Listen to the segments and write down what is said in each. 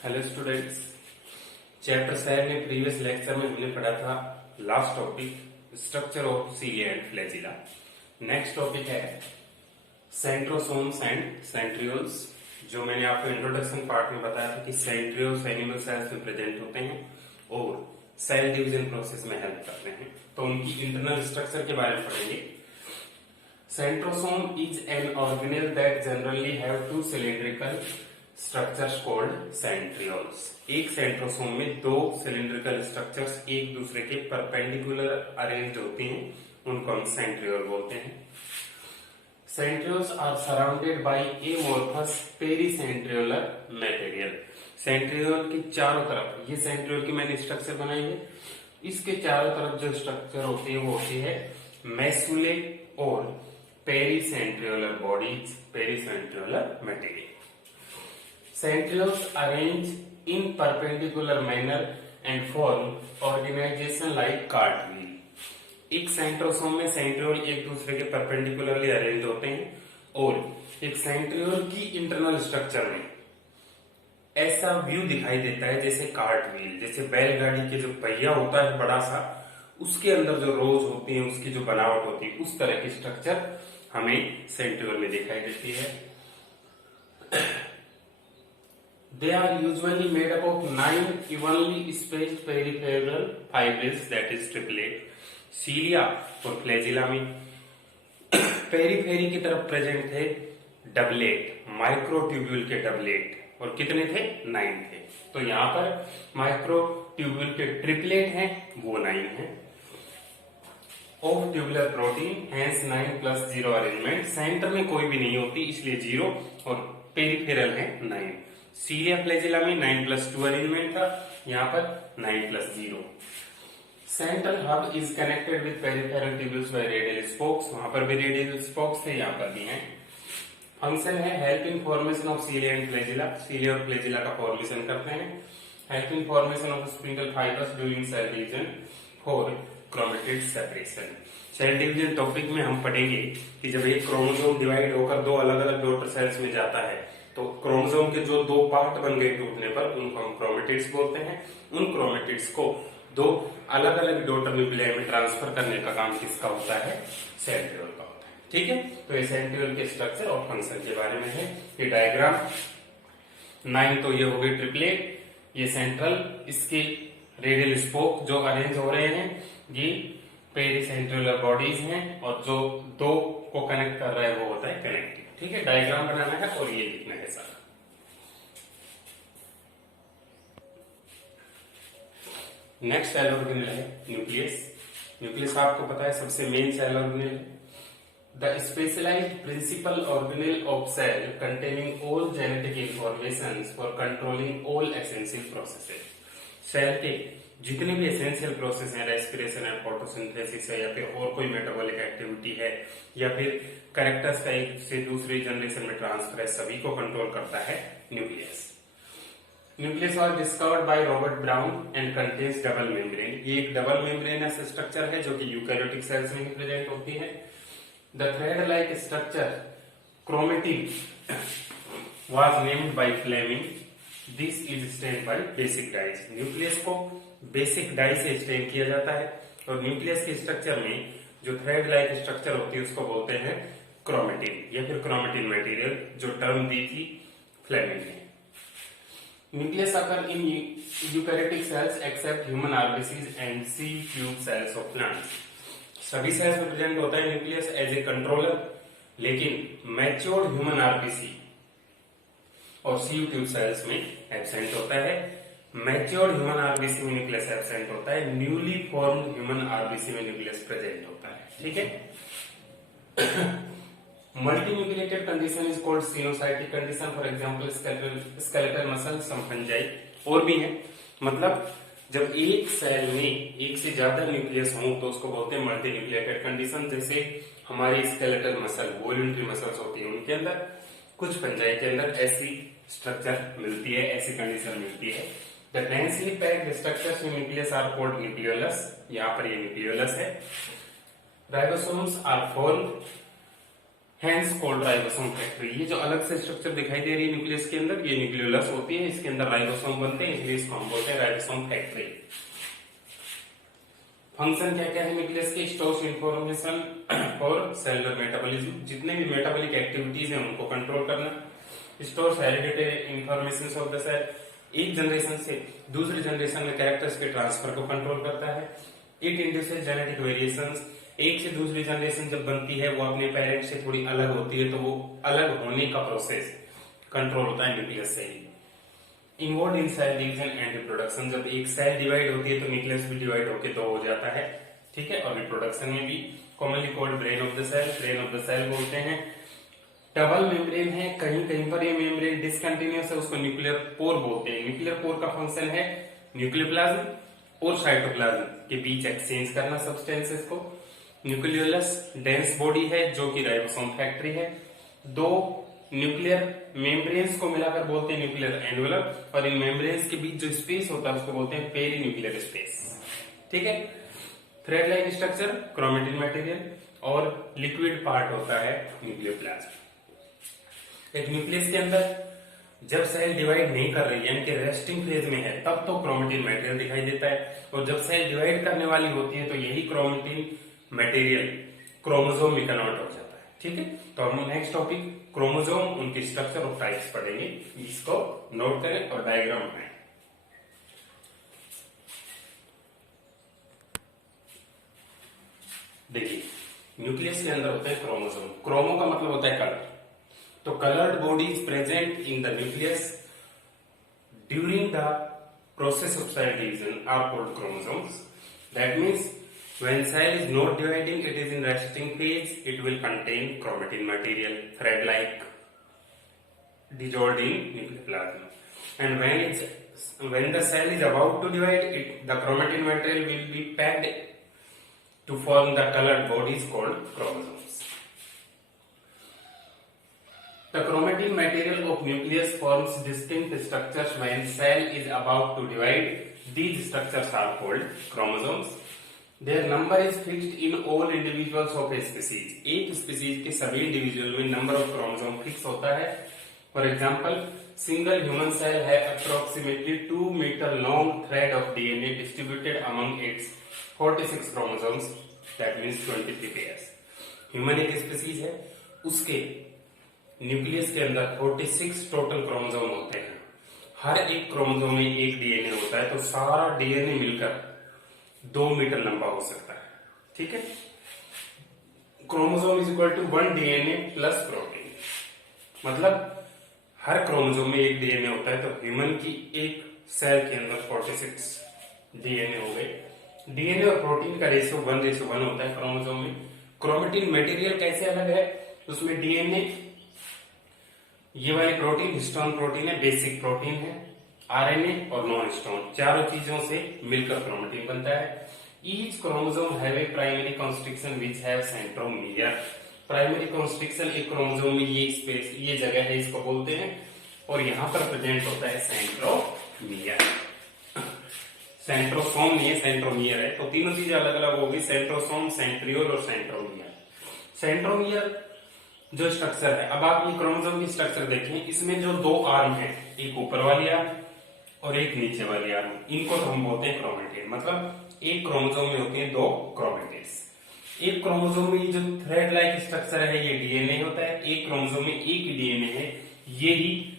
Hello students. Chapter 7 में previous lecture में हमने पढ़ा था last topic structure of cilia and flagella. Next topic है सेंट्रोसोम्स एंड सेंट्रियोल्स। जो मैंने आपको इंट्रोडक्शन पार्ट में बताया था कि सेंट्रियोल्स एनिमल सेल्स में प्रेजेंट होते हैं और सेल डिवीजन प्रोसेस में हेल्प करते हैं, तो उनकी इंटरनल स्ट्रक्चर के बारे में पढ़ेंगे। Centrosome is an organelle that generally have two cylindrical structures called centrioles. एक सेंट्रोसोम में दो सिलिंड्रिकल स्ट्रक्चर्स एक दूसरे के परपेंडिकुलर अरेंज्ड होती हैं, उनको हम सेंट्रियोल बोलते हैं। Centrioles are surrounded by amorphous pericentriolar material. Centriole के चारों तरफ, ये सेंट्रियोल की मैंने स्ट्रक्चर बनाई है, इसके चारों तरफ जो स्ट्रक्चर होती है वो होती है मेसुले और pericentriolar bodies, pericentriolar material. Centrioles arrange in perpendicular manner and form organization like cartwheel. एक सेंट्रोसोम में सेंट्रियोल एक दूसरे के परपेंडिकुलरली अरेंज होते हैं और एक सेंट्रियोल की इंटरनल स्ट्रक्चर में ऐसा व्यू दिखाई देता है जैसे कार्ट व्हील, जैसे बैलगाड़ी के जो पहिया होता है बड़ा सा, उसके अंदर जो रोज होती है, उसकी जो बनावट होती है, उस तरह की स्ट्रक्चर हमें सेंट्रियोल में दिखाई देती है। They are usually made up of 9 evenly spaced peripheral fibrils, that is triplet. सीलिया और फ्लैजिला में पेरीफेरी की तरफ प्रेजेंट थे डबलेट, माइक्रोट्यूब्यूल के डबलेट, और कितने थे? 9 थे। तो यहाँ पर माइक्रोट्यूब्यूल के ट्रिपलेट हैं, वो 9 हैं। Of tubular protein, hence 9 + 0 arrangement. Centre में कोई भी नहीं होती, इसलिए 0, और पेरिफेरल है 9। सीलिया फ्लैजिला में 9 + 2 अरेंजमेंट था, यहाँ पर 9 + 0। Central hub is connected with peripheral tubules bye radial spokes, वहां पर भी रेडियल स्पोक्स थे, यहाँ पर भी हैं। फंक्शन है help in formation of cilia and flagella, cilia और फ्लैजिला का फॉर्मेशन करते हैं। Help in formation of spindle fibres during cell division for chromatid separation. Cell division topic में हम पढ़ेंगे कि जब एक क्रोमोसोम डिवाइड होकर दो अलग अलग डॉटर सेल्स में जाता है, तो क्रोमोसोम के जो दो पार्ट बन गए टूटने पर, उनको हम क्रोमेटिड्स बोलते हैं। उन क्रोमेटिड्स को दो अलग अलग डॉटर न्यूक्लियाई में ट्रांसफर करने का काम किसका होता है? सेंट्रियोल का होता है। ठीक है, तो ये सेंट्रियोल के स्ट्रक्चर और फंक्शन के बारे में है ये डायग्राम। 9 तो ये हो गई ट्रिपलेट, ये सेंट्रल, इसके रेडियल स्पोक जो अरेंज हो रहे हैं ये पेरीसेंट्रियोलर बॉडीज हैं, और जो दो को कनेक्ट कर रहा है वो होता है कनेक्टिव। ठीक है, डायग्राम बनाना है और ये लिखना है सारा। नेक्स्ट सेल ऑर्गेनेल है न्यूक्लियस। न्यूक्लियस आपको पता है सबसे मेन सेल ऑर्गेनेल है। The specialised principal organelle of cell containing all genetic informations for controlling all essential processes. Cell के जितने भी एसेंशियल प्रोसेस हैं, रेस्पिरेशन है, फोटोसिंथेसिस है, या फिर और कोई मेटाबॉलिक एक्टिविटी है, या फिर कैरेक्टर्स का एक से दूसरी जनरेशन में ट्रांसफर है, सभी को कंट्रोल करता है nucleus. Nucleus was discovered by Robert brown and contains double membrane. ये एक डबल मेम्ब्रेनस स्ट्रक्चर है जो कि यूकैरियोटिक सेल्स में ही प्रेजेंट होती है। The thread like structure chromatin was named by Flemming. This is stained by basic dyes. Nucleus को basic dye से स्टेन किया जाता है, और न्यूक्लियस के स्ट्रक्चर में जो थ्रेड लाइक स्ट्रक्चर होती है उसको बोलते हैं क्रोमेटिन, या फिर क्रोमेटिन मटेरियल, जो टर्म दी थी फ्लेमिंग ने। Nucleus occur in eukaryotic cells except human RBCs and cell tube cells of plants. सभी सेल्स में प्रेजेंट होता है न्यूक्लियस एज ए कंट्रोलर, लेकिन मैच्योर्ड ह्यूमन आरबीसी और सीयू ट्यूब सेल्स में एब्सेंट होता है। मैच्योर्ड ह्यूमन आरबीसी में न्यूक्लियस एब्सेंट होता है, न्यूली फॉर्म्ड ह्यूमन आरबीसी में न्यूक्लियस प्रेजेंट होता है। ठीक है। Multinucleated condition is called sinusoidal condition. For example, skeletal muscle, some fungi, और भी है। मतलब जब एक सेल में एक से ज्यादा न्यूक्लियस हो तो उसको बोलते हैं मल्टीन्यूक्लिएटेड कंडीशन। जैसे हमारी स्केलेटल मसल, वॉल्यूंटरी मसल्स होती है, उनके अंदर, कुछ फंजाई के अंदर ऐसी स्ट्रक्चर मिलती है, ऐसी कंडीशन मिलती है। The densely packed structures in nucleus are called nucleolus. यहाँ पर ये न्यूक्लियोलस है। Ribosomes are formed hence called ribosome factory. ये जो अलग से स्ट्रक्चर दिखाई दे रही है न्यूक्लियस के अंदर, ये न्यूक्लियोलस होती है, इसके अंदर राइबोसोम बनते हैं, इसलिए इसको हम बोलते हैं राइबोसोम फैक्ट्री। फंक्शन क्या क्या है न्यूक्लियस के? स्टोर्स इंफॉर्मेशन और सेलुलर मेटाबॉलिज्म, जितने भी मेटाबॉलिक एक्टिविटीज हैं उनको कंट्रोल करना। Stores hereditary information of the cell, एक जनरेशन से दूसरी जनरेशन में कैरेक्टर्स के ट्रांसफर को कंट्रोल करता है। इट इंड्यूसेस जेनेटिक वेरिएशंस, एक से दूसरी जनरेशन जब बनती है वो अपने पेरेंट से थोड़ी अलग होती है, तो वो अलग होने का प्रोसेस कंट्रोल होता है न्यूक्लियस से ही। Involve in cell division and reproduction, जब एक सेल डिवाइड होती है तो न्यूक्लियस भी डिवाइड होकर दो हो जाता है, ठीक है। और रिप्रोडक्शन में भी commonly called brain of the cell, brain of the cell बोलते हैं। डबल मेम्ब्रेन है, कहीं कहीं पर ये मेम्ब्रेन डिसकंटिन्यूअस है, उसको न्यूक्लियर पोर बोलते हैं। न्यूक्लियर पोर का फंक्शन है न्यूक्लियोप्लाज्म और साइटोप्लाज्म के बीच एक्सचेंज करना सब्सटेंसेस को। न्यूक्लियोलस डेंस बॉडी है जो कि राइबोसोम फैक्ट्री है। दो न्यूक्लियर मेम्ब्रेन्स को मिलाकर बोलते हैं न्यूक्लियर एनवेलप, और इन मेम्ब्रेन्स के बीच जो स्पेस होता है उसको बोलते हैं पेरी न्यूक्लियर स्पेस, ठीक है। Thread like structure chromatin material, और लिक्विड पार्ट होता है न्यूक्लियोप्लाज्म। एक न्यूक्लियस के अंदर जब सेल डिवाइड नहीं कर रही है, यानी कि रेस्टिंग फेज में है, तब तो क्रोमेटिन मटेरियल दिखाई देता है, और जब सेल डिवाइड करने वाली होती है तो यही क्रोमेटिन मटेरियल क्रोमोसोम में कन्वर्ट हो जाता है, ठीक है। तो हम नेक्स्ट टॉपिक क्रोमोसोम, उनकी स्ट्रक्चर और टाइप्स पढ़ेंगे, इसको नोट करें और डायग्राम बनाएं। देखिए न्यूक्लियस के अंदर होते हैं क्रोमोसोम। क्रोमो का मतलब होता है कलर, तो colored bodies present in the nucleus during the process of cell division are called chromosomes. That means when cell is not dividing, it is in resting phase, it will contain chromatin material, thread-like, dissolved in nucleoplasm. And when the cell is about to divide, the chromatin material will be packed to form the colored bodies called chromosomes. The chromatin material of nucleus forms distinct structures when cell is about to divide. These structures are called chromosomes. Their number is fixed in all individuals of a species. एक species के सभी individual में number of chromosome fix होता है. For example, single human cell है approximately 2 meter long thread of DNA distributed among its 46 chromosomes. That means 23 pairs. Human एक species है, उसके न्यूक्लियस के अंदर 46 टोटल क्रोमोसोम होते हैं। हर एक क्रोमोसोम में एक डीएनए होता है, तो सारा डीएनए मिलकर 2 मीटर लंबा हो सकता है, ठीक है। Chromosome is equal to 1 DNA plus protein, मतलब हर क्रोमोसोम में एक डीएनए होता है, तो ह्यूमन की एक सेल के अंदर 46 डीएनए हो गए। डीएनए और प्रोटीन का रेशियो 1:1 होता है क्रोमोसोम में। क्रोमेटिन मटेरियल कैसे अलग है? उसमें डीएनए, ये वाली प्रोटीन हिस्टोन प्रोटीन है, बेसिक प्रोटीन है, आरएनए और नॉन हिस्टोन, चारों चीजों से मिलकर क्रोमेटिन बनता है। Each chromosome have a primary constriction which have centromere. Primary constriction एक क्रोमोसोम में ये स्पेस, ये जगह है, इसको बोलते हैं, और यहाँ पर प्रेजेंट होता है सेंट्रोमियर। सेंट्रोसोम नहीं है, सेंट्रोमियर है, तो तीनों चीजें अलग अलग होगी, सेंट्रोसोम, सेंट्रियोल और सेंट्रोमियर। सेंट्रोमियर जो स्ट्रक्चर है, अब आप ये क्रोमोसोम की स्ट्रक्चर देखें, इसमें जो 2 आर्म है, एक ऊपर वाली आर्म और एक नीचे वाली आर्म, इनको तो हम बोलते हैं क्रोमेटिड। मतलब एक क्रोमोसोम में होते हैं 2 क्रोमेटिड्स। एक क्रोमोसोम में जो थ्रेड लाइक स्ट्रक्चर है ये डीएनए होता है, एक क्रोमोसोम में एक ही डीएनए है, ये ही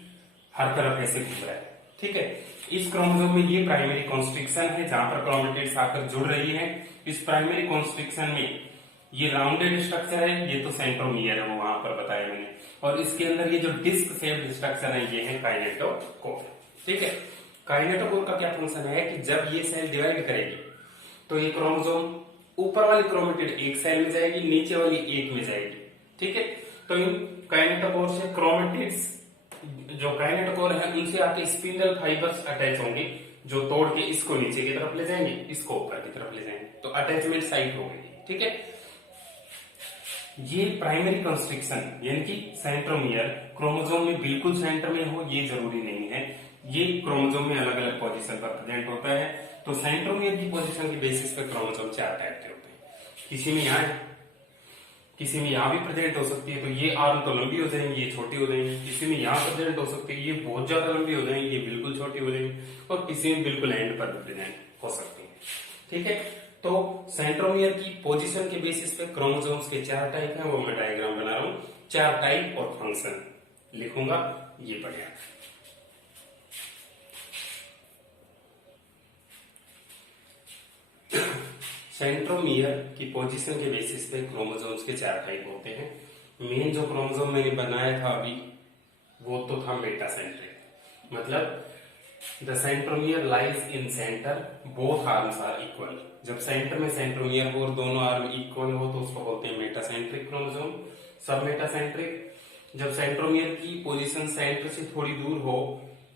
हर तरफ ऐसे घूम रहा है, ठीक है। इस क्रोमोसोम में ये प्राइमरी कॉन्स्ट्रिक्शन है जहां पर क्रोमेटिड्स आकर जुड़ रही है। इस प्राइमरी कॉन्स्ट्रिक्शन में ये राउंडेड स्ट्रक्चर है, ये तो सेंट्रोमियर है, वो वहां पर बताया मैंने, और इसके अंदर ये जो डिस्क शेप्ड स्ट्रक्चर है ये है काइनेटोकोर, ठीक है। काइनेटोकोर का क्या फंक्शन है कि जब ये सेल डिवाइड करेगी तो ये क्रोमोसोम ऊपर वाली क्रोमेटिड एक सेल में जाएगी, नीचे वाली एक में जाएगी, ठीक है। तो इन काइनेटोकोर से क्रोमेटिड्स जो काइनेटोकोर है उनसे आके स्पिंडल फाइबर्स अटैच होंगे, जो तोड़ के इसको नीचे की तरफ ले जाएंगे, इसको ऊपर की तरफ ले जाएंगे, तो अटैचमेंट साइट हो गई, ठीक है। ये प्राइमरी कंस्ट्रिक्शन यानी कि सेंट्रोमियर क्रोमोसोम में बिल्कुल सेंटर में हो ये जरूरी नहीं है, ये क्रोमोसोम में अलग अलग पोजीशन पर प्रेजेंट होता है। तो सेंट्रोमियर की पोजीशन की बेसिस पे क्रोमोसोम 4 टाइप के होते हैं। किसी में यहाँ है, किसी में यहाँ भी प्रेजेंट हो सकती है, तो ये आर्म तो लंबी हो जाएंगी, ये छोटी हो जाएंगी। किसी में यहाँ प्रेजेंट हो सकती है, ये बहुत ज्यादा लंबी हो जाएंगी, ये बिल्कुल छोटी हो जाएंगी, और किसी में बिल्कुल एंड पर प्रेजेंट हो सकती है। ठीक है, तो सेंट्रोमियर की पोजीशन के बेसिस पे क्रोमोसोम्स के 4 टाइप हैं, वो मैं डायग्राम बना रहा हूँ। 4 टाइप और फंक्शन लिखूंगा, ये बढ़िया। सेंट्रोमियर की पोजीशन के बेसिस पे क्रोमोसोम्स के 4 टाइप होते हैं। मेन जो क्रोमोसोम मैंने बनाया था अभी, वो तो था मेटासेंट्रिक, मतलब the centromere lies in centre, both arms are equal. जब सेंटर में सेंट्रोमियर हो और दोनों आर्म इक्वल हो तो उसको बोलते हैं मेटासेंट्रिक क्रोमोसोम। सब मेटासेंट्रिक, जब सेंट्रोमियर की पोजीशन सेंटर से थोड़ी दूर हो,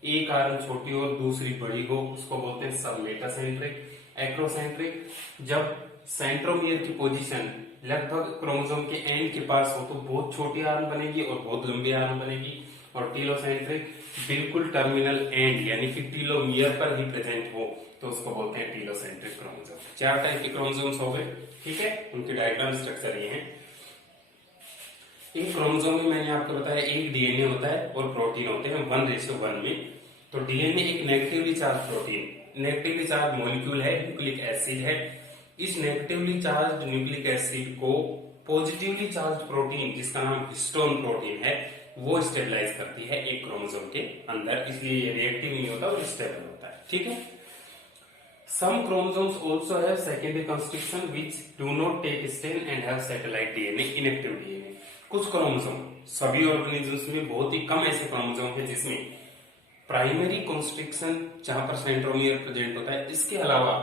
एक आर्म छोटी और दूसरी बड़ी हो, उसको बोलते हैं सब मेटासेंट्रिक। एक्रोसेंट्रिक, जब सेंट्रोमियर की पोजीशन लगभग क्रोमोसोम के एंड के पास हो तो बहुत छोटी आर्म बनेगी और बहुत लंबी आर्म बनेगी। और टीलोसेंट्रिक, बिल्कुल टर्मिनल एंड यानी कि टीलोमियर पर ही प्रेजेंट हो तो उसको बोलते हैं टीलोसेंट्रिक क्रोमोसोम। 4 टाइप के क्रोमोसोम्स हो गए, ठीक है। उनके डायग्राम स्ट्रक्चर ये है। एक क्रोमोसोम में मैंने आपको बताया एक डीएनए होता है और प्रोटीन होते हैं 1:1 में। तो डीएनए एक negatively charge protein, negatively charge molecule है, न्यूक्लिक एसिड है। इस नेगेटिवली चार्ज न्यूक्लिक एसिड को पॉजिटिवली चार्ज प्रोटीन, जिसका नाम हिस्टोन प्रोटीन है, वो स्टेबलाइज करती है एक क्रोमोसोम के अंदर, इसलिए ये रिएक्टिव नहीं होता और स्टेबल होता है, ठीक है। Some chromosomes also have secondary construction which do not take strain and have satellite DNA, inactive DNA। कुछ क्रोमोसोम, सभी ऑर्गेनिजम्स में बहुत ही कम ऐसे क्रोमोसोम है जिसमें प्राइमरी कॉन्स्ट्रिक्शन जहां पर सेंट्रोमियर प्रेजेंट होता है, इसके अलावा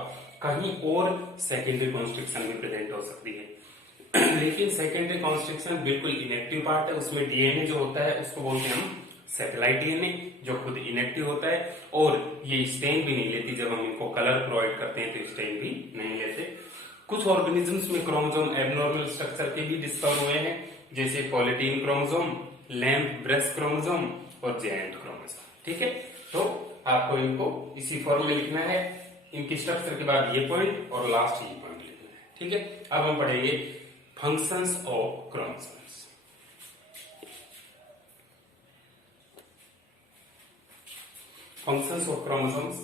कहीं और सेकेंडरी कॉन्स्ट्रिक्शन भी प्रेजेंट हो सकती है। लेकिन सेकेंडरी कॉन्स्ट्रिक्शन बिल्कुल इनएक्टिव पार्ट है, उसमें डीएनए जो होता है उसको बोलते हैं हम सैटेलाइट डीएनए, जो खुद इनएक्टिव होता है और ये स्टेन भी नहीं लेती। जब हम इनको कलर प्रोवाइड करते हैं तो स्टेन भी नहीं लेते। कुछ ऑर्गेनिजम्स में क्रोमोसोम एबनॉर्मल स्ट्रक्चर के भी डिस्कवर हुए हैं, जैसे polytene chromosome, lamp breast chromosome और जायंट क्रोमोसोम, ठीक है। तो आपको इनको इसी फॉर्म में लिखना है, इनकी स्ट्रक्चर के बाद ये पॉइंट और लास्ट ये पॉइंट लिखना है, ठीक है। अब हम पढ़ेंगे functions of chromosomes. Functions of chromosomes,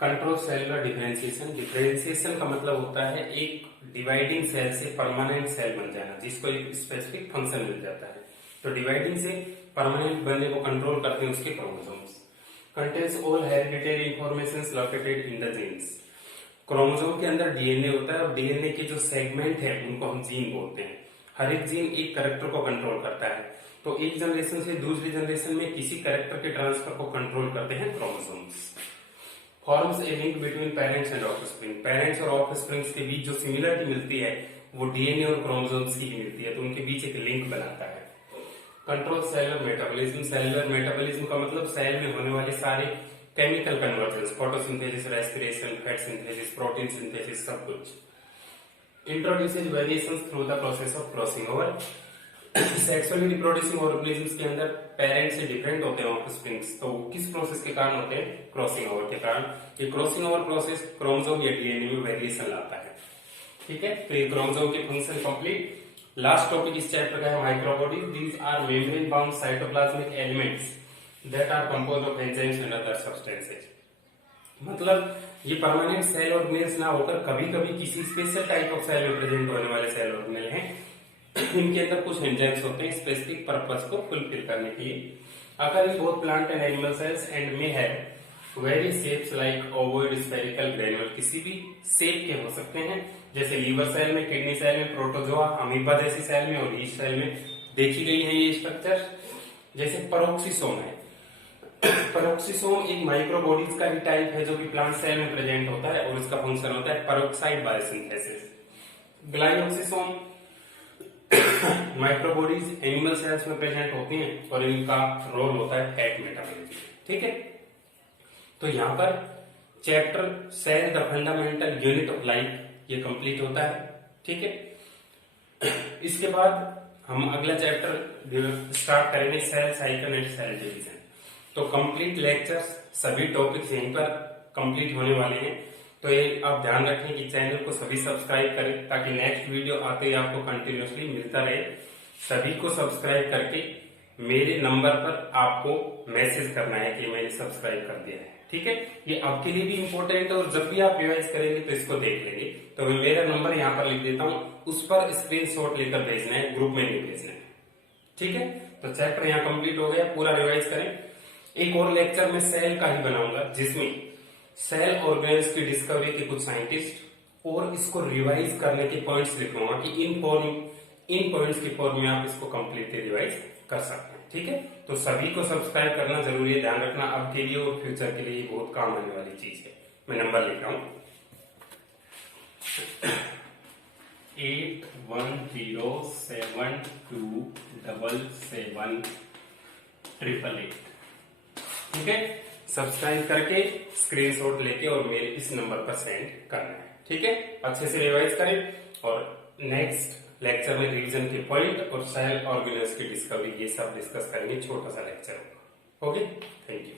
control cellular differentiation. Differentiation का मतलब होता है एक डिवाइडिंग सेल से परमानेंट सेल बन जाना, जिसको एक स्पेसिफिक फंक्शन मिल जाता है। तो डिवाइडिंग से परमानेंट बनने को कंट्रोल करते हैं उसके chromosomes. Contains all hereditary information located in the genes. Chromosome के अंदर डीएनए होता है और डीएनए के जो सेगमेंट है उनको हम जीन बोलते हैं। हर एक जीन एक कैरेक्टर को कंट्रोल करता है, तो एक जनरेशन से दूसरी जनरेशन में किसी कैरेक्टर के ट्रांसफर को कंट्रोल करते हैं chromosomes. Forms a link between parents and offspring. Parents और ऑफस्प्रिंग्स के बीच जो सिमिलरिटी मिलती है वो डीएनए और क्रोमोसोम्स की ही मिलती है, तो उनके बीच एक लिंक बनाता है। Control cellular metabolism. Cellular metabolism का मतलब सेल में होने वाले सारे chemical conversion, photosynthesis, respiration, fat synthesis, protein synthesis, सब कुछ। इंट्रोड्यूसेज variations through the process of crossing over. Sexually reproducing organisms के अंदर पेरेंट से डिफरेंट होते हैं ऑफस्प्रिंग्स, तो किस प्रोसेस के कारण होते हैं? क्रॉसिंग ओवर के कारण। ये क्रॉसिंग ओवर प्रोसेस क्रोमोसोम या डीएनए में वेरिएशन लाता है, ठीक है। तो ये क्रोमोसोम के फंक्शन कंप्लीट। लास्ट टॉपिक इस चैप्टर का है microbodies. These are membrane bound cytoplasmic elements that are composed of enzymes and other substances. मतलब ये परमानेंट सेल ऑर्गेनेल्स ना होकर कभी कभी किसी स्पेशल टाइप ऑफ सेल में प्रेजेंट होने वाले सेल ऑर्गेनेल हैं। इनके अंदर कुछ एंजाइम्स होते हैं स्पेसिफिक पर्पस को फुलफिल करने के लिए। अगर in both plant and animal cells and may have various shapes like ovoid, spherical, granular, किसी भी शेप के हो सकते हैं, जैसे लीवर सेल में, किडनी सेल में, प्रोटोजोआ, अमीबा जैसी सेल में और ईस्ट सेल में देखी गई है ये स्ट्रक्चर। जैसे परोक्सिसोम है। परोक्सिसोम एक माइक्रोबॉडीज का ही टाइप है जो कि प्लांट सेल में प्रेजेंट होता है और इसका फंक्शन होता है peroxide biosynthesis. Glyoxysome microbodies animal cells में प्रेजेंट होती हैं और इनका रोल होता है फैट मेटाबॉलिज्म, ठीक है। तो यहाँ पर chapter cell the fundamental unit of life ये कंप्लीट होता है, ठीक है। इसके बाद हम अगला चैप्टर स्टार्ट करेंगे cell cycle and cell division. तो कंप्लीट लेक्चर्स, सभी टॉपिक्स यहीं पर कंप्लीट होने वाले हैं। तो ये आप ध्यान रखें कि चैनल को सभी सब्सक्राइब करें ताकि नेक्स्ट वीडियो आते ही आपको कंटिन्यूसली मिलता रहे। सभी को सब्सक्राइब करके मेरे नंबर पर आपको मैसेज करना है कि मैंने सब्सक्राइब कर दिया है, ठीक है। ये आपके लिए भी इंपॉर्टेंट है और जब भी आप रिवाइज करेंगे तो इसको देख लेंगे। तो मैं मेरा नंबर यहाँ पर लिख देता हूँ, उस पर स्क्रीनशॉट लेकर भेजना है, ग्रुप में नहीं भेजना है, ठीक है। तो चैप्टर यहाँ कंप्लीट हो गया, पूरा रिवाइज करें। एक और लेक्चर में सेल का ही बनाऊंगा जिसमें सेल ऑर्गेनेल्स की डिस्कवरी के कुछ साइंटिस्ट और इसको रिवाइज करने के पॉइंट्स लिखूंगा कि इन पॉइंट्स की फॉर्म में आप इसको कंप्लीटली रिवाइज कर सकते हैं, ठीक है। तो सभी को सब्सक्राइब करना जरूरी है, ध्यान रखना अब के लिए और फ्यूचर के लिए बहुत काम आने वाली चीज है। मैं नंबर लिख रहा हूं 8107277888, ठीक है। सब्सक्राइब करके स्क्रीनशॉट लेके और मेरे इस नंबर पर सेंड करना है, ठीक है। अच्छे से रिवाइज करें और नेक्स्ट लेक्चर में रिवीजन के पॉइंट और सेल ऑर्गेनेल्स की डिस्कवरी ये सब डिस्कस करेंगे, छोटा सा लेक्चर होगा। Okay, thank you.